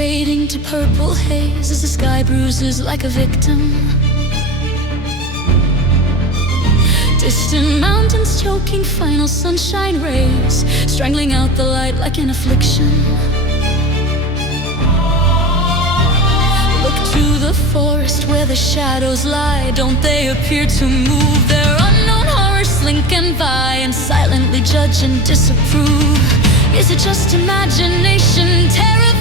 fading to purple haze as the sky bruises like a victim. Distant mountains choking final sunshine rays, strangling out the light like an affliction. Look to the forest where the shadows lie. Don't they appear to move? Their unknown horrors slink and by and silently judge and disapprove. Is it just imagination terrified?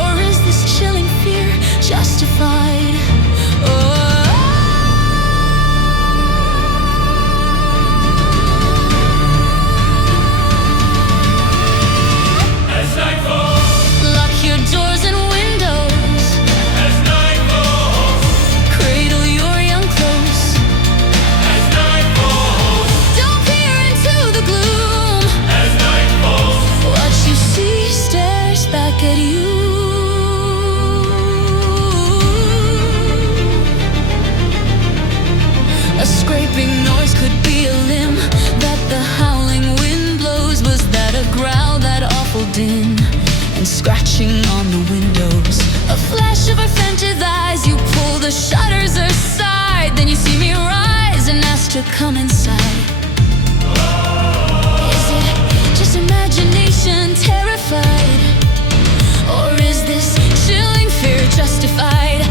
Or is this chilling fear justified? Oh. Doors and windows as night falls. Cradle your young close As night falls. Don't peer into the gloom As night falls. What you see stares back at you. A scraping noise could be a limb that the howling wind blows. Was that a growl, that awful din? And scratching on the windows, a flash of our fented eyes. You pull the shutters aside, then you see me rise and ask to come inside. Is it just imagination terrified? Or is this chilling fear justified?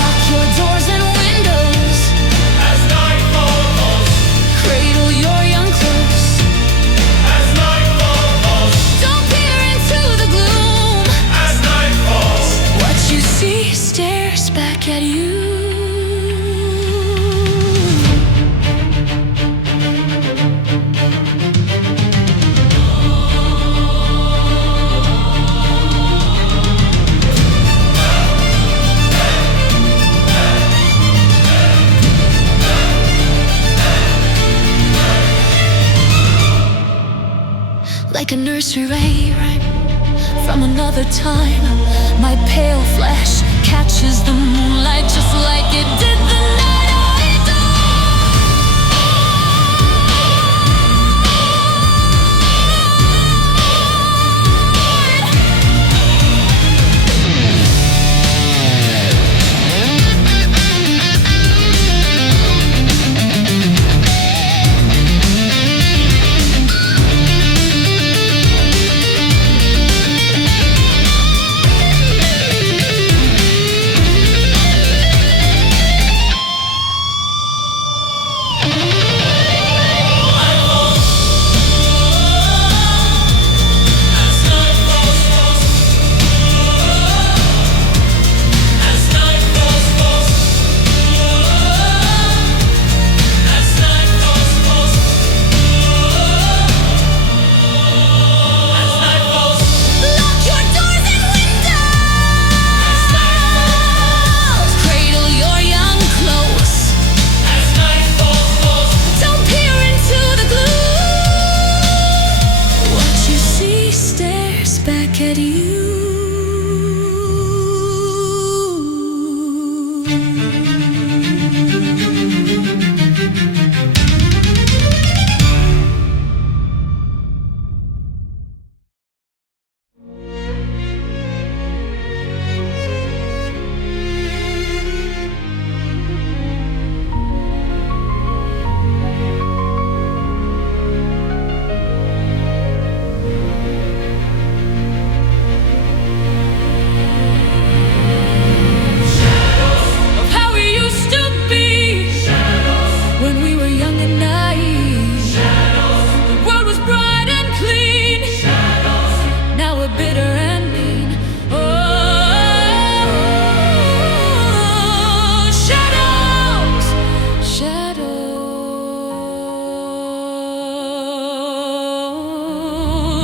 Lock your doors and windows As night falls. Cradle your young close you see stares back at you. Like a nursery rhyme from another time, my pale flesh catches the moonlight just like it did the night I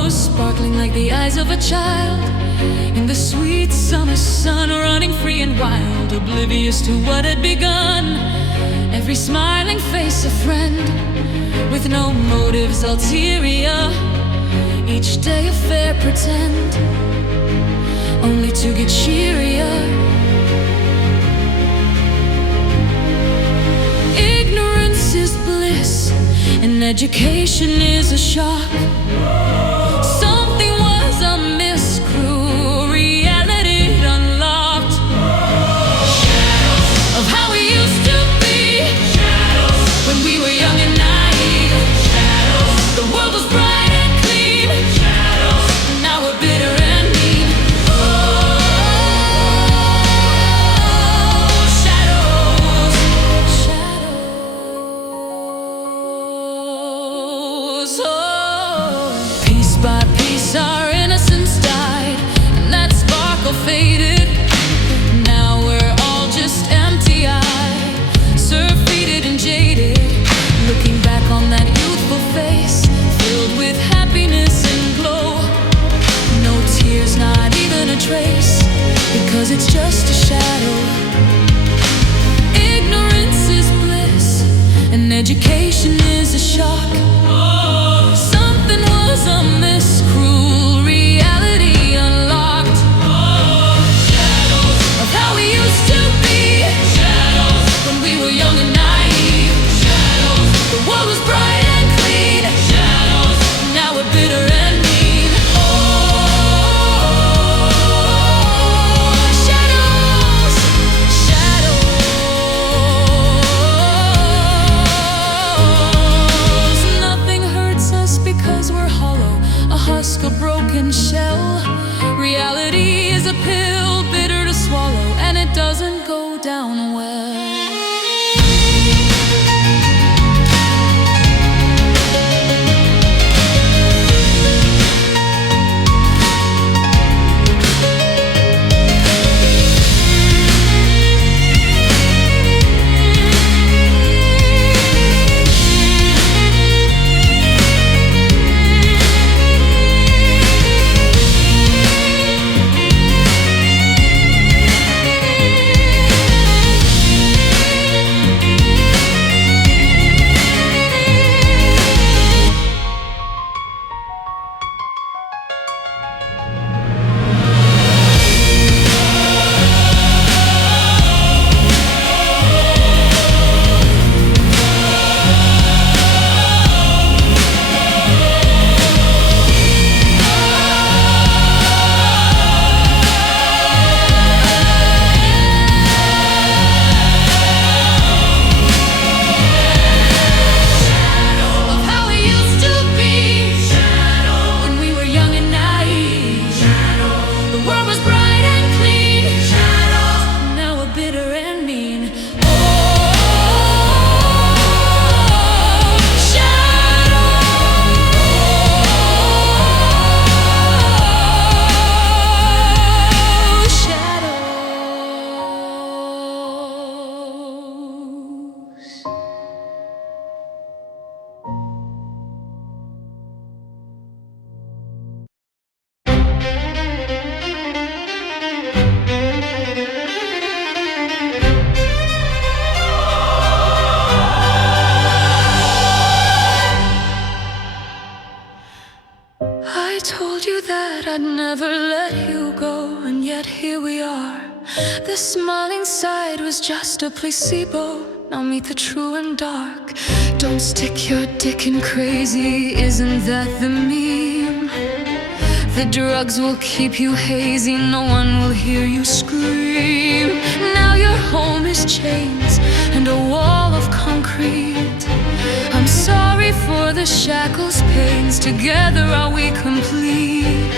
sparkling like the eyes of a child in the sweet summer sun, running free and wild, oblivious to what had begun. Every smiling face a friend, with no motives ulterior. Each day a fair pretend, only to get cheerier. Ignorance is bliss, and education is a shock. 'cause it's just a shadow. Ignorance is bliss, and education is a shock. Something was amiss, cruel reality unlocked. Shadows of how we used to be. Shadows when we were young and naive. Shadows the world was bright and clean. Shadows now we're bitter and mean. Shadows, shadows. Nothing hurts us because we're hollow, a husk, a broken shell. Reality is a pill, bitter to swallow, and it doesn't go down well. I told you that I'd never let you go, and yet here we are. The smiling side was just a placebo. Now meet the true and dark. Don't stick your dick in crazy, isn't that the meme? The drugs will keep you hazy, no one will hear you scream. Now your home is chains and a wall of concrete. I'm sorry for the shackles, pains, together are we complete.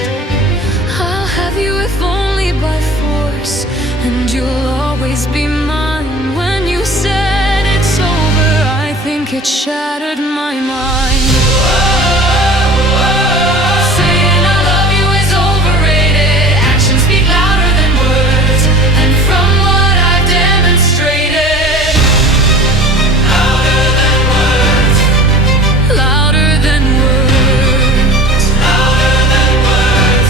I'll have you if only by force, and you'll always be mine. When you said it's over, I think it shattered my mind. Saying I love you is overrated. Actions speak louder than words, and from what I've demonstrated, louder than words, louder than words, louder than words.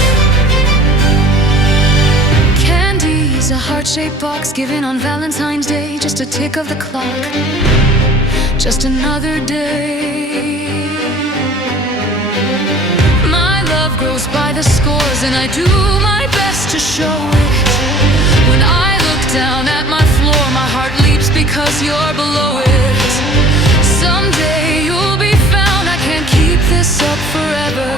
Candy's a heart-shaped box given on Valentine's Day, just a tick of the clock, just another day. My love grows by the scores, and I do my best to show it. When I look down at my floor, my heart leaps because you're below it. Someday you'll be found, I can't keep this up forever.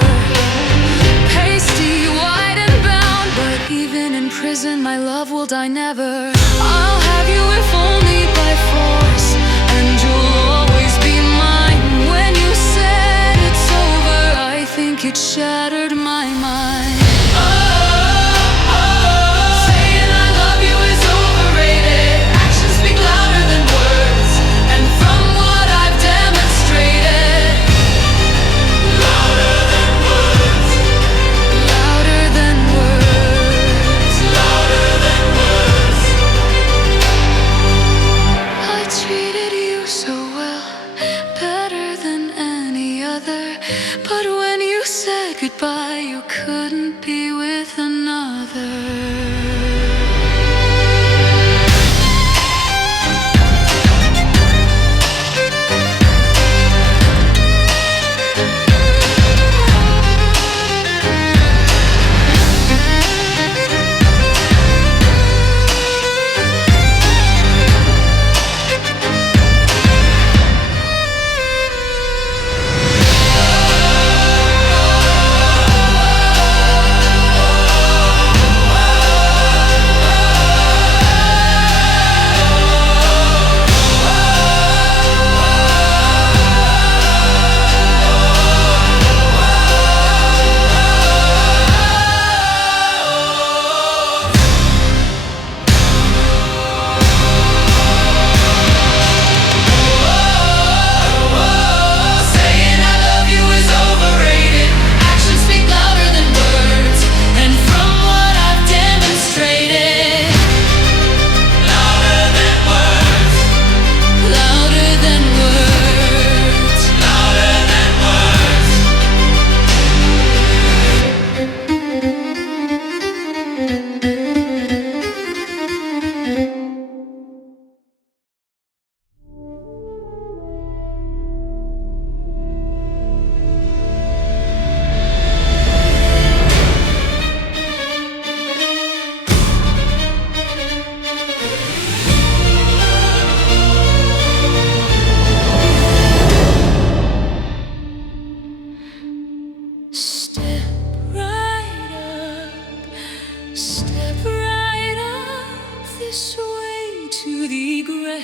Pasty, white and bound, but even in prison my love will die never. I'll have you if only by force, and you'll always be mine. When you said it's over, I think it shattered my mind. Saying I love you is overrated. Actions speak louder than words, and from what I've demonstrated, louder than words, louder than words, louder than words. I treated you so well, better than any other, but when you said goodbye, you couldn't be with another.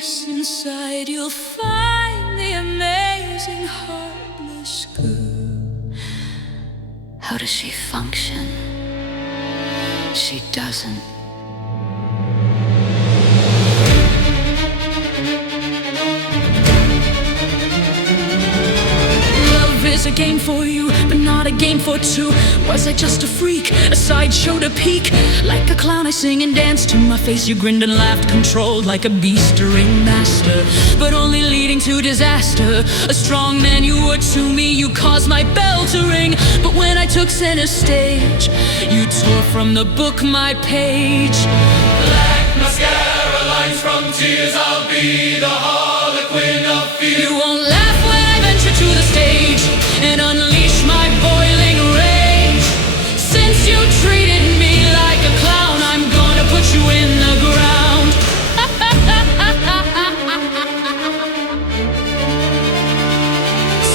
yes, inside you'll find the amazing heartless girl. How does she function? She doesn't. Is a game for you, but not a game for two. Was I just a freak, a sideshow to peak? Like a clown I sing and dance to my face. You grinned and laughed, controlled like a beast, a ringmaster, but only leading to disaster. A strong man you were to me, you caused my bell to ring. But when I took center stage, you tore from the book my page. Black mascara lines from tears. I'll be the harlequin of fear. You won't laugh when I venture to the stage and unleash my boiling rage. Since you treated me like a clown, I'm gonna put you in the ground.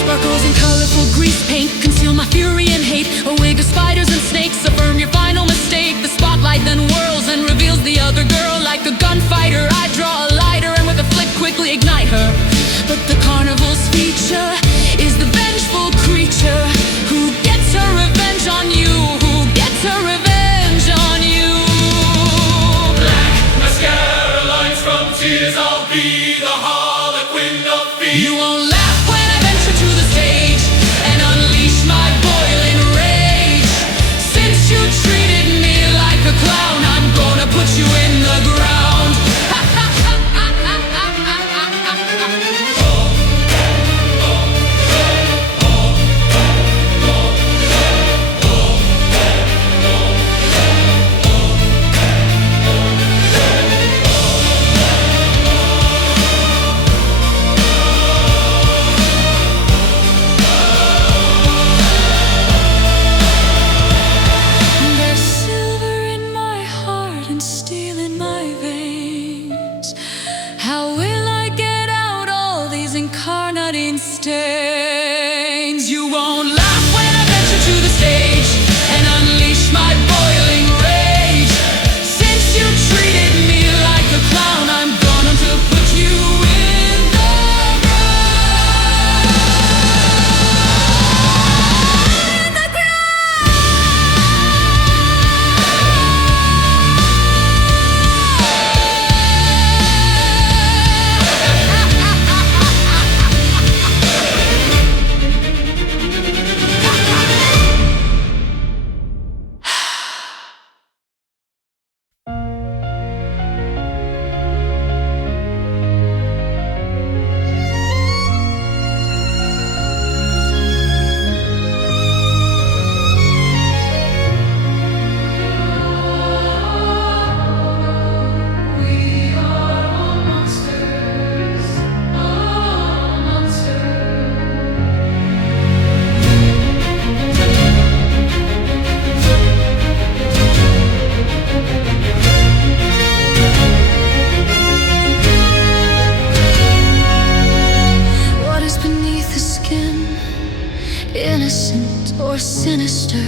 Sparkles and colorful grease paint conceal my fury and hate. A wig of spiders and snakes affirm your final mistake. The spotlight then whirls and reveals the other girl. Like a gunfighter, I draw a lighter and with a flick quickly ignite her. But the carnival's feature is the vengeful creature who gets her revenge on you, who gets her revenge on you. Black mascara lines from tears. I'll be the harlequin of fear. You won't laugh when I venture to the stage and unleash my boiling rage. Since you treated me like a clown, I'm gonna put you in the ground. Stains. You won't laugh when I venture to the stage and unleash my boiling rage. Since you treated me like a clown, I'm gonna put you in the ground. In the innocent or sinister,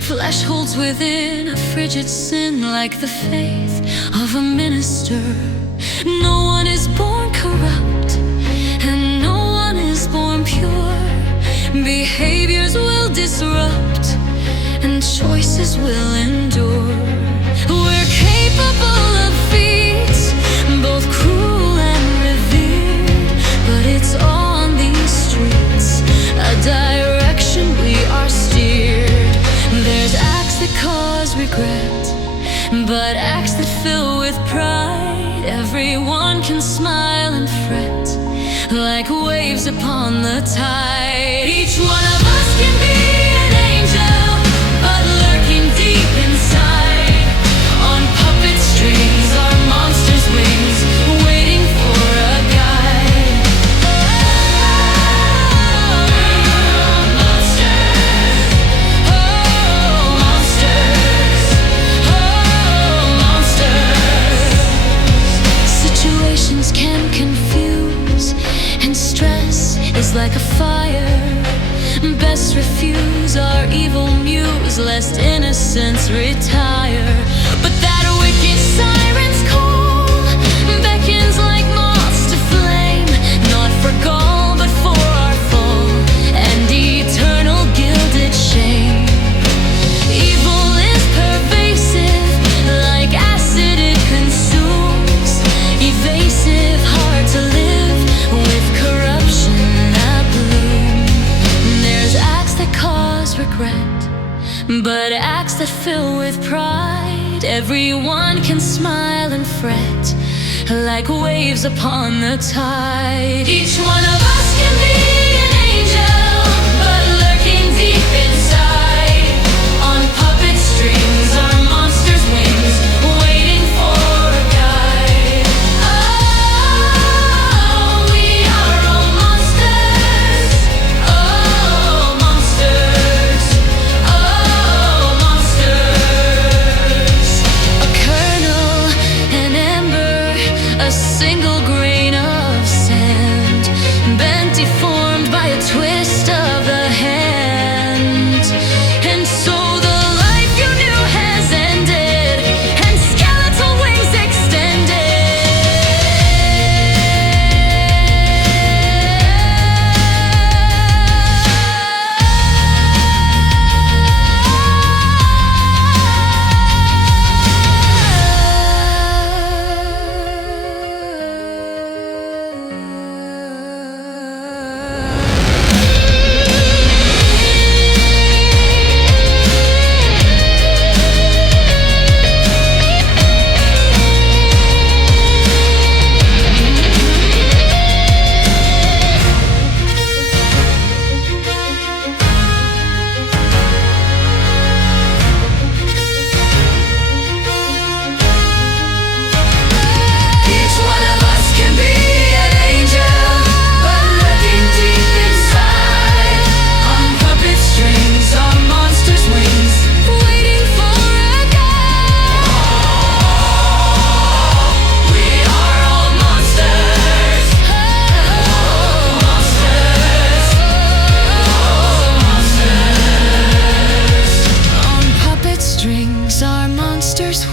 flesh holds within a frigid sin like the faith of a minister. No one is born corrupt and no one is born pure. Behaviors will disrupt and choices will endure. We're capable of feats, both cruel and revered, but it's on these streets a direction we are steered. There's acts that cause regret, but acts that fill with pride. Everyone can smile and fret like waves upon the tide. Each one of us can be an angel, but lurking deep inside, on puppet strings are monsters' wings, waiting for a guide. Situations can confuse, and stress is like a fire. Best refuse our evil muse, lest innocence retire. But that wicked siren's call beckons like moss. regret, but acts that fill with pride. Everyone can smile and fret like waves upon the tide. Each one of us can be an angel, but lurking deep inside, on puppet strings are monsters' wings, waiting for a guide. Oh, we are all monsters. Oh, monsters. Oh, monsters. A kernel, an ember, a single grain of sand, bent, deformed by a twist of the hand. And so the life you knew has ended, and skeletal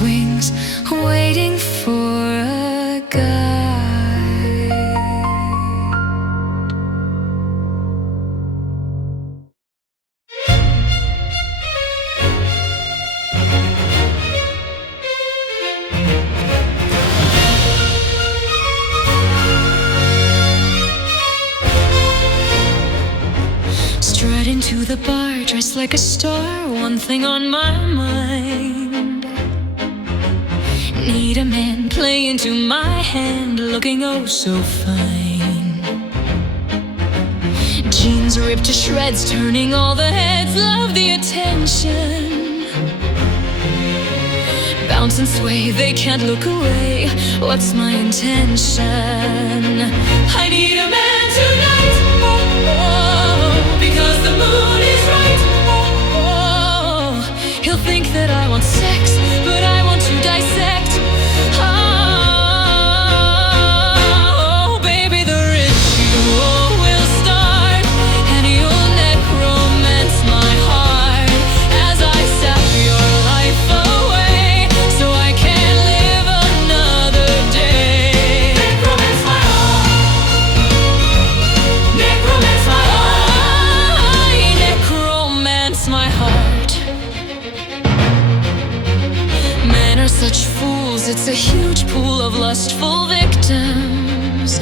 wings waiting for a guide. Strut into the bar, dressed like a star, one thing on my mind. Need a man play into my hand, looking oh so fine. Jeans ripped to shreds, turning all the heads, love the attention. Bounce and sway, they can't look away, what's my intention? I need a man tonight, oh, oh, because the moon is right, oh, oh. He'll think that I want sex, but I want to dissect. Oh, baby, the ritual will start, and you'll necromance my heart as I sap your life away, so I can live another day. Necromance my heart. Necromance my heart. Necromance my heart. Men are such fools, it's a huge pool of lustful victims.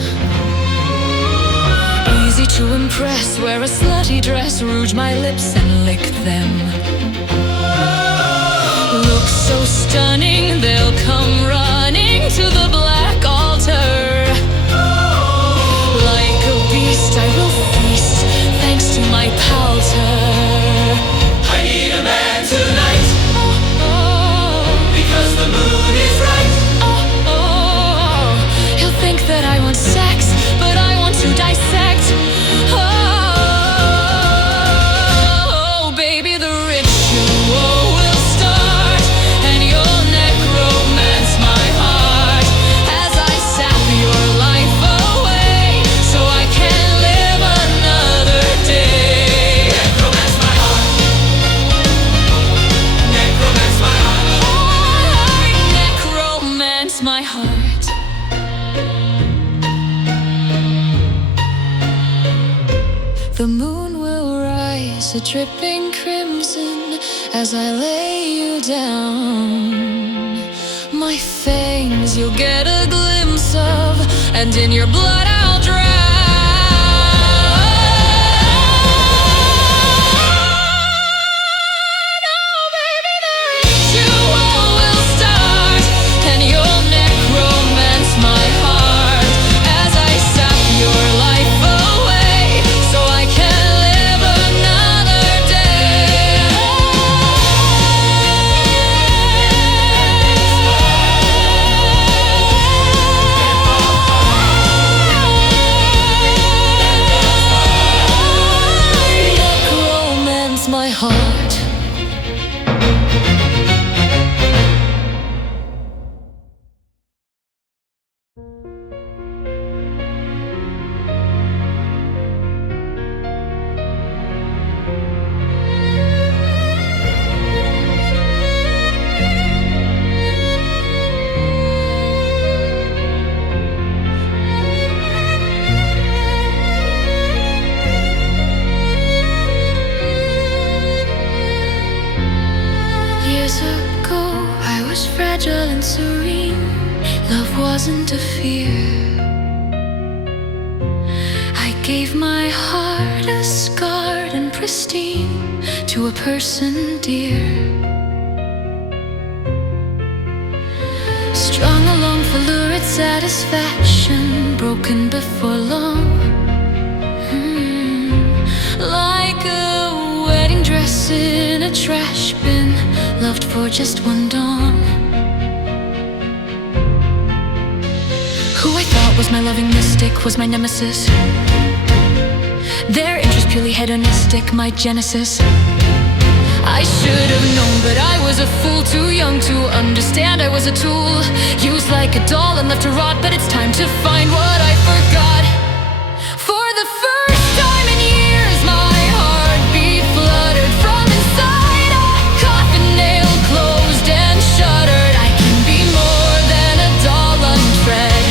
Easy to impress, wear a slutty dress, rouge my lips and lick them. Look so stunning, they'll come running to the black altar. Like a beast I will feast, thanks to my palter. I need a man tonight, Oh, oh, because the moon is right. oh, oh. He'll think that I want sex, but I want to dissect. Oh, baby, the ritual will start, and you'll necromance my heart as I sap your life away, so I can live another day. Necromance my heart. Necromance my heart. I necromance my heart. The moon will rise, a dripping crimson, as I lay you down. My fangs you'll get a glimpse of, and in your blood I'll drown. heart. Years ago, I was fragile and serene. Love wasn't a fear. I gave my heart as scarred and pristine to a person dear. Strung along for lurid satisfaction, broken before long. Like a wedding dress in a trash bin, loved for just one dawn. Who I thought was my loving mystic was my nemesis. Their interest purely hedonistic, my genesis. I should have known, but I was a fool, too young to understand I was a tool, used like a doll and left to rot. But it's time to find what I forgot. For the first time in years, my heartbeat fluttered from inside a coffin nail closed and shuttered. I can be more than a doll untread.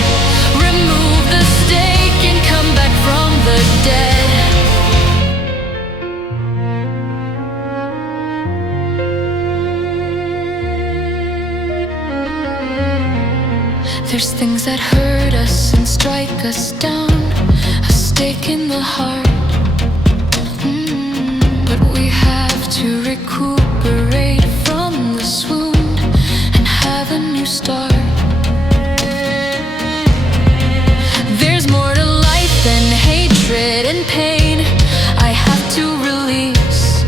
Remove the stake and come back from the dead. There's things that hurt us and strike us down, a stake in the heart. But we have to recuperate from this wound and have a new start. There's more to life than hatred and pain. I have to release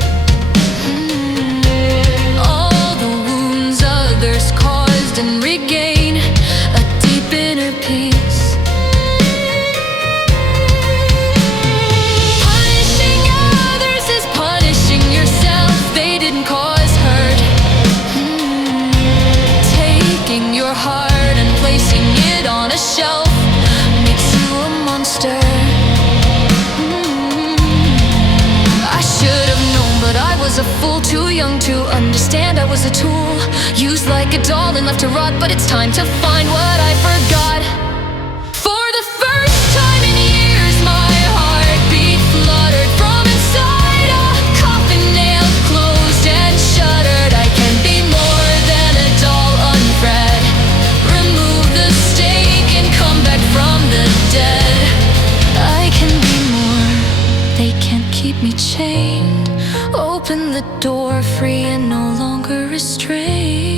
all the wounds others caused and regain a deep inner peace. Punishing others is punishing yourself. They didn't cause hurt. Taking your heart and placing it on a shelf makes you a monster. I should have known, but I was a fool, too young to understand I was a tool, used like a doll and left to rot. But it's time to find what I forgot. For the first time in years, my heartbeat fluttered from inside a coffin nail closed and shuttered. I can be more than a doll unbred. Remove the stake and come back from the dead. I can be more. They can't keep me chained. Open the door free and no longer restrained.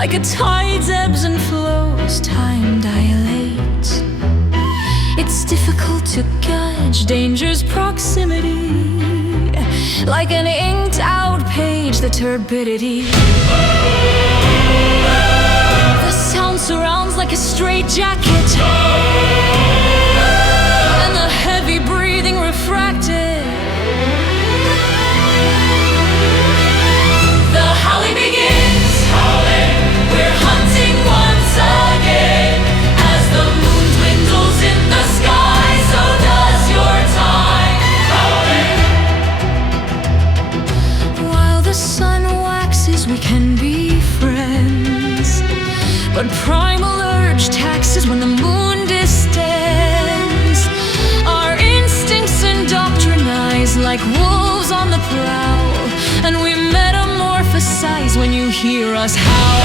Like a tide's ebbs and flows, time dilates. It's difficult to gauge danger's proximity. Like an inked out page, the turbidity. The sound surrounds like a straitjacket, and the heavy breathing refracted. The howling begins. Howling, we're hunting once again. As the moon dwindles in the sky, so does your time. Howling. While the sun waxes, we can be friends, but primal urge taxes when the moon distends. Our instincts indoctrinize like wolves on the prowl, and we metamorphosize when you hear us howl.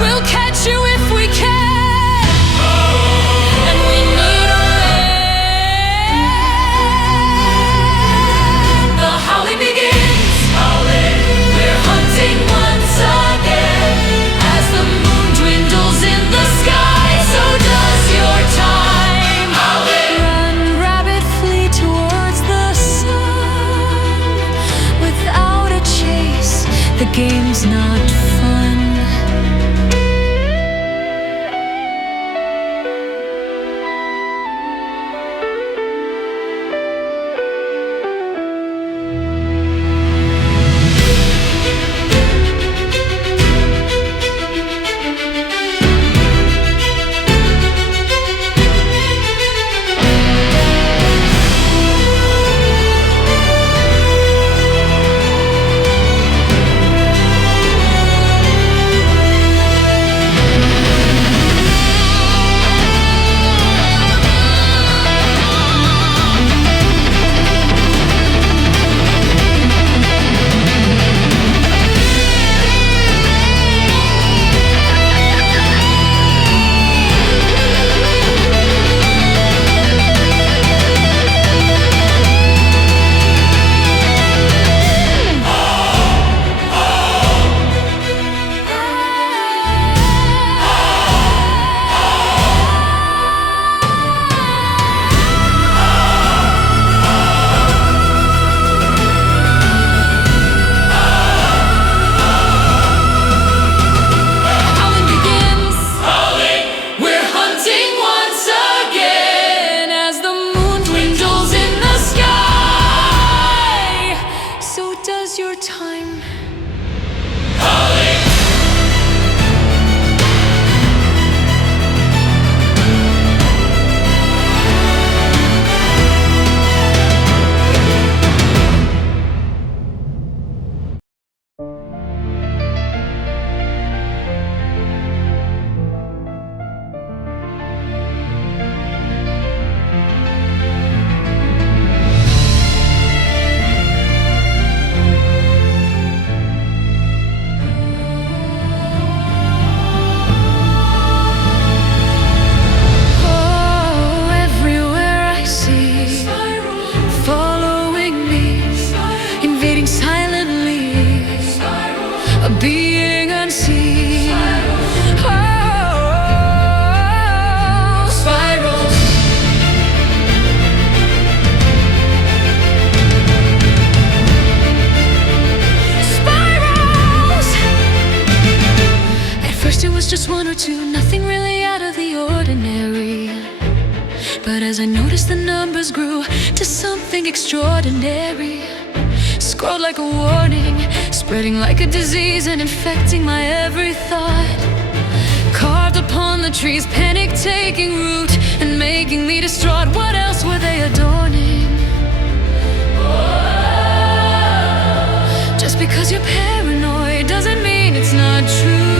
We'll catch you if we can, and we need a man. The howling begins. Howling, we're hunting once again. As the moon dwindles in the sky, so does your time. Howling. Run, rabbit, flee towards the sun. Without a chase, the game's not fun. Being unseen. Oh, spirals. Spirals. At first it was just one or two, nothing really out of the ordinary. But as I noticed, the numbers grew to something extraordinary. Scrolled like a warning, spreading like a disease and infecting my every thought. Carved upon the trees, panic taking root and making me distraught. What else were they adorning? Just because you're paranoid doesn't mean it's not true.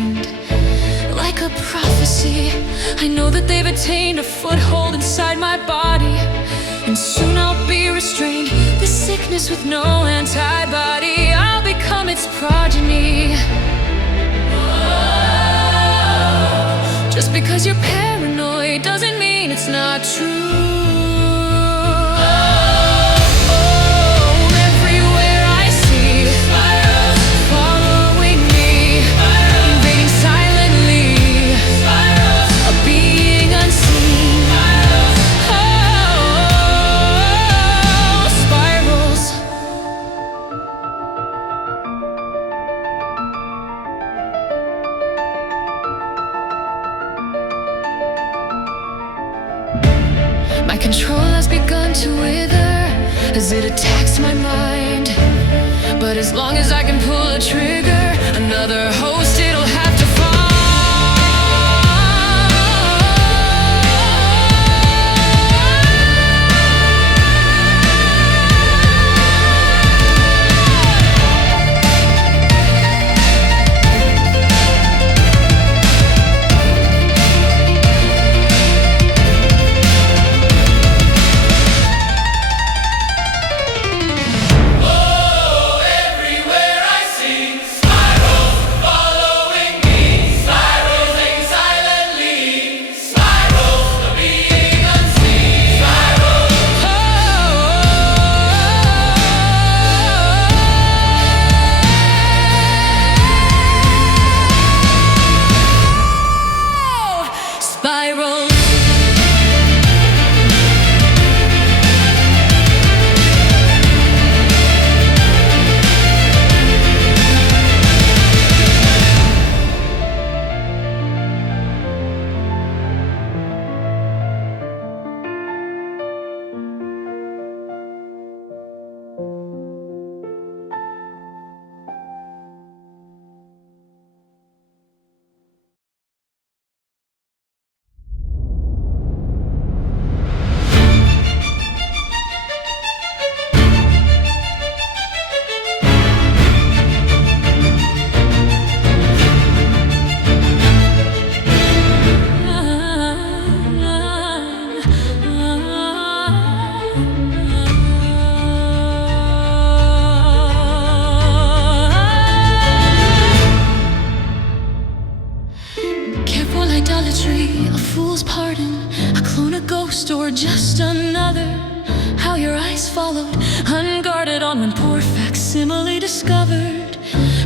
mind. Like a prophecy, I know that they've attained a foothold inside my body, and soon I'll be restrained. This sickness with no antibody, I'll become its progeny. Just because you're paranoid doesn't mean it's not true. My control has begun to wither as it attacks my mind. But as long as I can pull a trigger, another host it'll have to find. A fool's pardon, a clone, a ghost, or just another. How your eyes followed, unguarded on one poor facsimile discovered.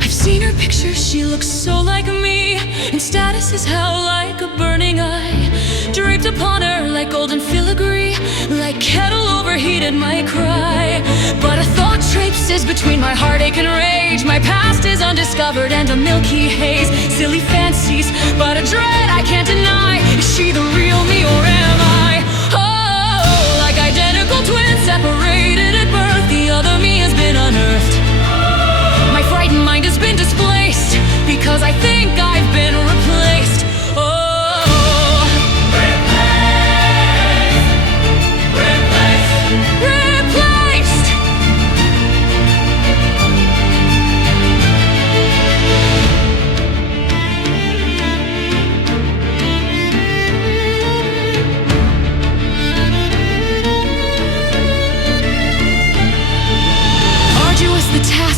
I've seen her picture, she looks so like me. In status is how like a burning eye, draped upon her like golden filigree. Like kettle overheated my cry. But a thought traipses between my heartache and rage. My past is undiscovered and a milky haze. Silly fancies, but a dread I can't deny. Is she the real me or am I? Oh, like identical twins separated at birth, the other me has been unearthed. My frightened mind has been displaced because I think I've been replaced.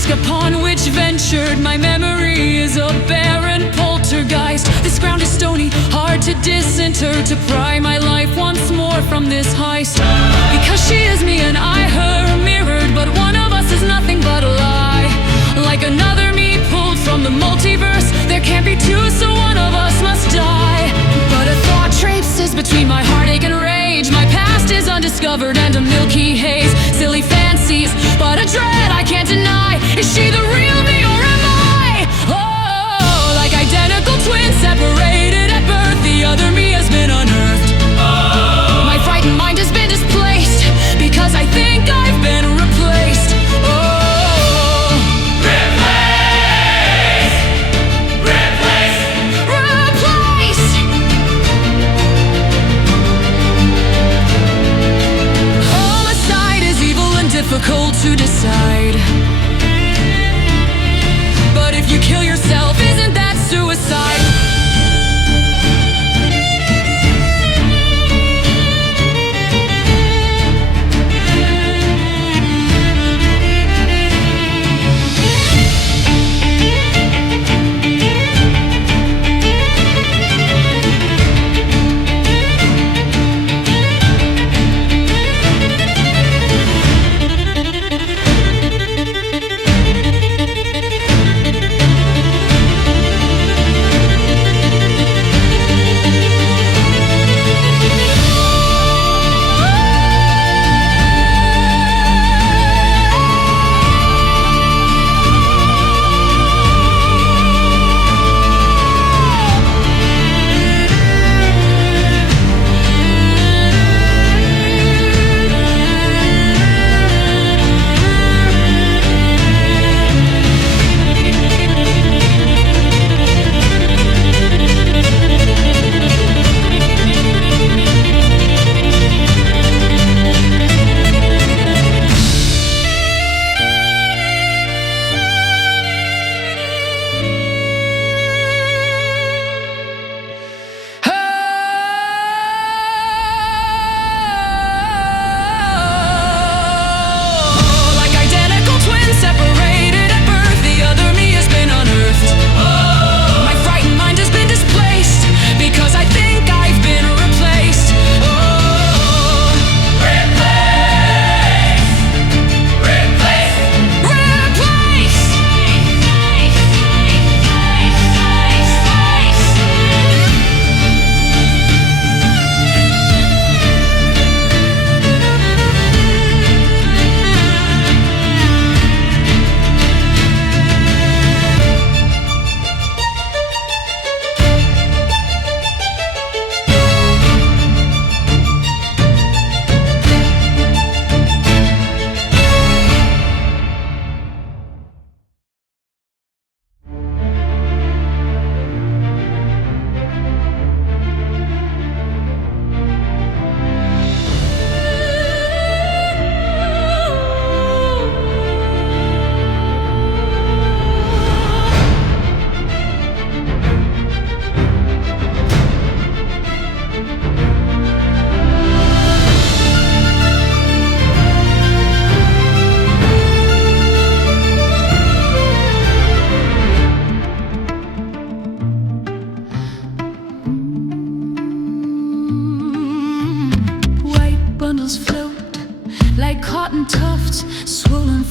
Upon which ventured my memory is a barren poltergeist. This ground is stony, hard to disinter, to pry my life once more from this heist. Because she is me and I her mirrored, but one of us is nothing but a lie. Like another me pulled from the multiverse, there can't be two, so one of us must die. But a thought traipses between my heartache and rage. My past is undiscovered and a milky haze. Silly fancies, but a dread I can't deny. Is she the real me or am I? Oh, like identical twins separated at birth, the other me has been unearthed. My frightened mind has been displaced because I think I've been replaced. Oh, replace, replace,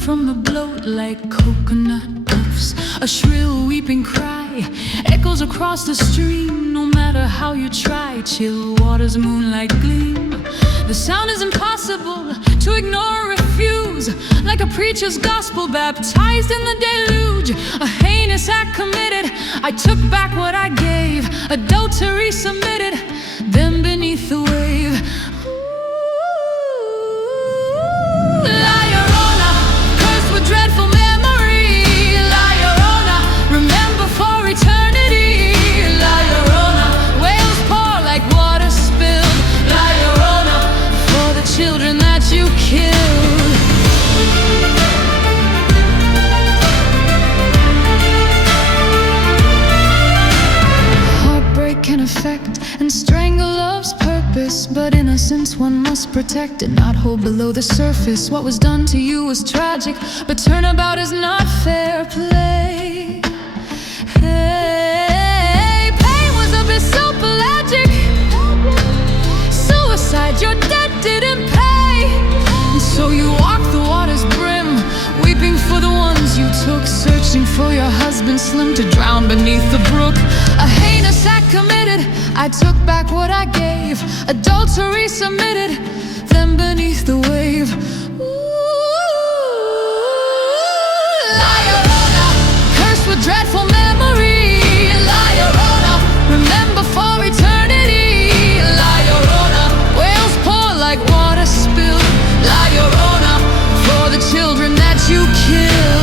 from the bloat like coconut puffs. A shrill weeping cry echoes across the stream. No matter how you try, chill water's moonlight gleam. The sound is impossible to ignore or refuse. Like a preacher's gospel baptized in the deluge. A heinous act committed, I took back what I gave. Adultery submitted, then beneath the wave. La Llorona, cursed with dreadful memory. La Llorona, remember for eternity. La Llorona, wails pour like water spilled. La Llorona, for the children that you killed. Heartbreak and effect, and strangle love's purpose. But innocence one must protect and not hold below the surface. What was done to you was tragic, but turnabout is not fair play. Hey, pain was a bit so pelagic. Suicide, your debt didn't pay. And so you walked the water's brim, weeping for the ones you took. Searching for your husband slim to drown beneath the brook. A heinous act committed, I took back what I gave. Adultery submitted, then beneath the wave. La Llorona, cursed with dreadful memory. La Llorona, remember for eternity. La Llorona, wails pour like water spilled. La Llorona, for the children that you killed.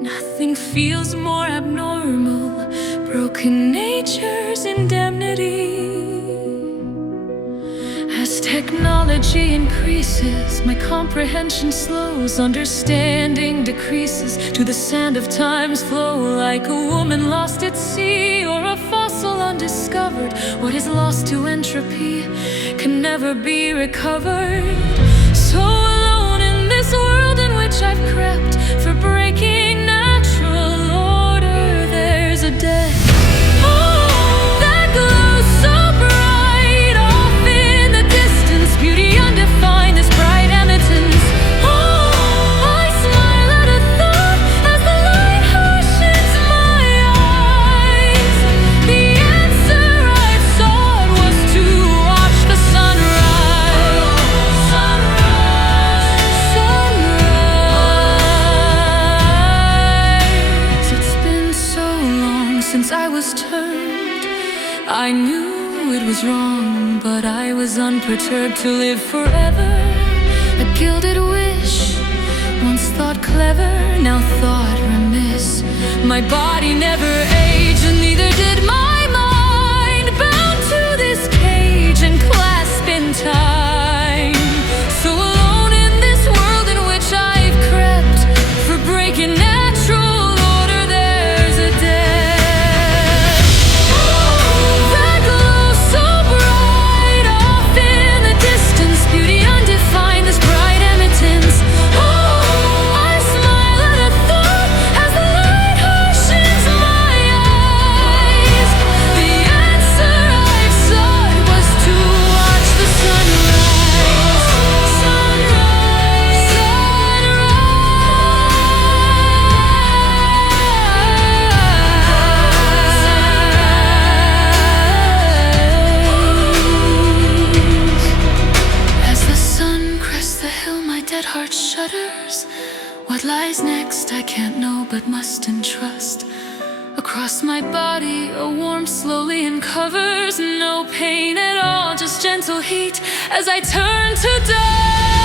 Nothing feels more abnormal, broken nature's indemnity. As technology increases, my comprehension slows, understanding decreases to the sand of time's flow. Like a woman lost at sea, or a fossil undiscovered, what is lost to entropy can never be recovered. So alone in this world in which I've crept, for breaking natural order, there's a death. That glows so bright, off in the distance, beauty undefined, this bright emittance. I smile at a thought as the light hushes my eyes. The answer I sought was to watch the sunrise. I was turned. I knew it was wrong, but I was unperturbed to live forever. A gilded wish, once thought clever, now thought remiss. My body never aged, and neither did my mind, bound to this cage and clasped in time. So alone in this world in which I've crept, for breaking natural order there's a death. That glow so bright, off in the distance, beauty undefined, this bright emittance. Oh, I smile at a thought as the light hushes my eyes. The answer I've sought was to watch the sunrise. Sunrise, sunrise. As the sun crests the hill, my dead heart shudders. What lies next I can't know, but must entrust. Across my body a warmth slowly uncovers. No pain at all, just gentle heat as I turn to dust.